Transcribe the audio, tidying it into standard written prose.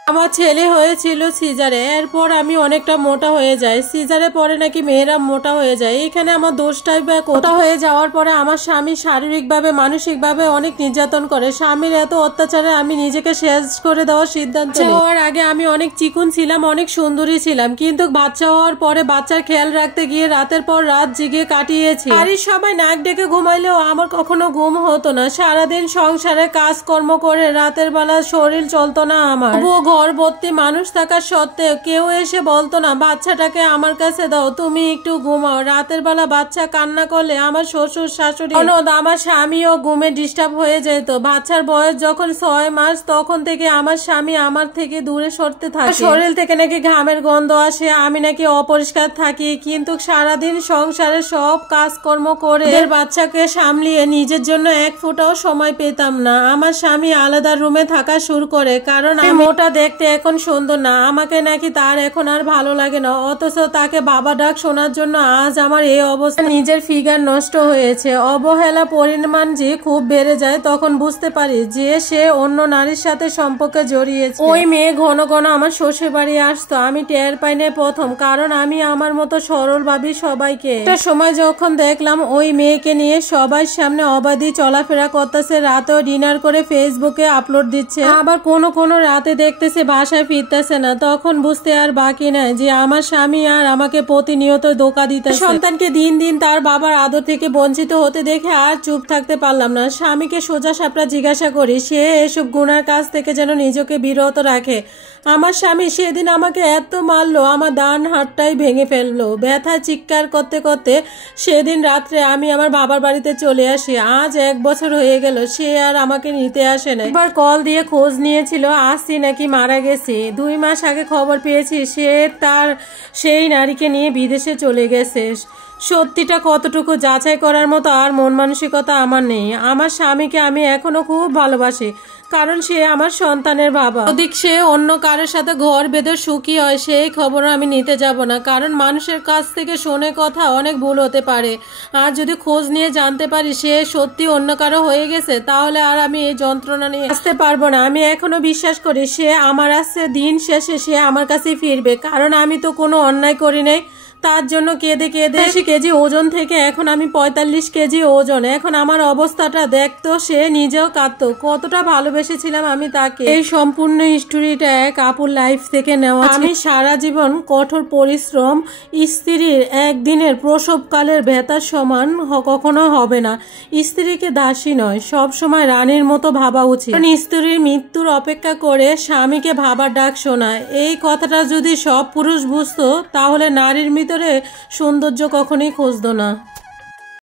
আমার ছেলে হয়েছিল সিজারে, এরপর আমি অনেকটা মোটা হয়ে যাই। সিজারে পরে নাকি মেয়েরা মোটা হয়ে যায়। এখানে আমার দোষটাই বা মোটা হয়ে যাওয়ার পরে আমার স্বামী শারীরিকভাবে মানসিকভাবে অনেক নির্যাতন করে। স্বামীর এত অত্যাচারে আমি নিজেকে শেষ করে দেওয়ার সিদ্ধান্ত নিই। হওয়ার আগে আমি অনেক চিকন ছিলাম, অনেক সুন্দরী ছিলাম, কিন্তু বাচ্চা হওয়ার পরে বাচ্চার খেয়াল রাখতে গিয়ে রাতের পর রাত জেগে কাটিয়েছি। বাড়ির সবাই নাক ডেকে ঘুমাইলেও আমার কখনো ঘুম হতো না। সারাদিন সংসারে কাজকর্ম করে রাতের বেলা শরীর চলতো না আমার। ঘর ভর্তি মানুষ থাকার সত্ত্বেও কেউ এসে বলতো না বাচ্চাটাকে আমার কাছে দাও, তুমি একটু ঘুমাও। রাতের বেলা বাচ্চা কান্না করলে আমার শ্বশুর শাশুড়ি ননদ আমার স্বামীও ঘুমে ডিস্টার্ব হয়ে যেত। বাচ্চার বয়স যখন 6 মাস তখন থেকে আমার স্বামী আমার থেকে দূরে সরতে থাকে। শরীর থেকে নাকি ঘামের গন্ধ আসে, আমি নাকি অপরিষ্কার থাকি, কিন্তু সারাদিন সংসারে সব কাজকর্ম করে বাচ্চাকে সামলিয়ে নিজের জন্য এক ফোঁটাও সময় পেতাম না। আমার স্বামী আলাদা রুমে থাকা শুরু করে, কারণ আমি মোটা দেখতে এখন সুন্দর না, আমাকে নাকি তার এখন আর ভালো লাগে না। অথচ তাকে বাবা ডাক শোনার জন্য আজ আমার এই অবস্থা। নিজের ফিগার নষ্ট হয়েছে। অবহেলা পরিমাণ যে খুব বেড়ে যায় তখন বুঝতে পারি যে সে অন্য নারীর সাথে সম্পর্কে জড়িয়েছে। ওই মেয়ে ঘন ঘন আমার শ্বশুর বাড়ি আসতো, আমি টের পাই না প্রথম, কারণ আমি আমার মতো সরল ভাবি সবাইকে। একটা সময় যখন দেখলাম ওই মেয়েকে নিয়ে সবার সামনে অবাধি চলাফেরা করতেছে, রাতেও ডিনার করে ফেসবুকে আপলোড দিচ্ছে, আবার কোনো রাতে দেখতেছে বাসায় ফিরতেছে না, তখন বুঝতে আর বাকি নাই যে আমার স্বামী আর আমাকে প্রতিনিয়ত ধোঁকা দিতেছে। সন্তানকে দিন দিন তার বাবার আদর থেকে বঞ্চিত হতে দেখে আর চুপ থাকতে পারলাম না। স্বামীকে সোজা সাপটা জিজ্ঞাসা করি, সে এসব গুনার কাজ থেকে যেন নিজেকে বিরত রাখে। আমার স্বামী সেদিন আমাকে এত মারলো, আমার ডান হাতটাই ভেঙে ফেললো। ব্যথা চিৎকার করতে করতে সেদিন রাত্রে আমি আমার বাবার বাড়িতে চলে আসি। আজ 1 বছর হয়ে গেল, সে আর আমাকে নিতে আসে না। একবার কল দিয়ে খোঁজ নিয়েছিল আসছি নাকি মারা গেছে। 2 মাস আগে খবর পেয়েছি সে তার সেই নারীকে নিয়ে বিদেশে চলে গেছে। সত্যিটা কতটুকু যাচাই করার মতো আর মন মানসিকতা আমার নেই। আমার স্বামীকে আমি এখনো খুব ভালোবাসি, কারণ সে আমার সন্তানের বাবা। ওদিক সে অন্য কারোর সাথে ঘর বেঁধে সুখী হয় সেই খবরও আমি নিতে যাব না, কারণ মানুষের কাছ থেকে শুনে কথা অনেক ভুল হতে পারে। আর যদি খোঁজ নিয়ে জানতে পারি সে সত্যি অন্য কারো হয়ে গেছে, তাহলে আর আমি এই যন্ত্রণা নিয়ে আসতে পারবো না। আমি এখনো বিশ্বাস করি সে আমার আছে, দিন শেষে সে আমার কাছে ফিরবে, কারণ আমি তো কোনো অন্যায় করি নাই। তার জন্য কেঁদে কেঁদে 80 কেজি ওজন থেকে এখন আমি 45 কেজি ওজন। এখন আমার অবস্থাটা দেখতো, সে নিজেও কাঁদতো। কতটা ভালোবেসেছিলাম আমি তাকে। এই সম্পূর্ণ স্টোরিটা এক আপুর লাইফ থেকে নেওয়া। আমি সারা জীবন কঠোর পরিশ্রম স্ত্রীর একদিনের প্রসবকালের ব্যথার সমান কখনো হবে না। স্ত্রীকে দাসী নয়, সব সময় রানীর মতো ভাবা উচিত। স্ত্রীর মৃত্যুর অপেক্ষা করে স্বামীকে ভাবার ডাক শোনায়, এই কথাটা যদি সব পুরুষ বুঝতো তাহলে নারীর ভিতরে সৌন্দর্য কখনোই খুঁজতো না।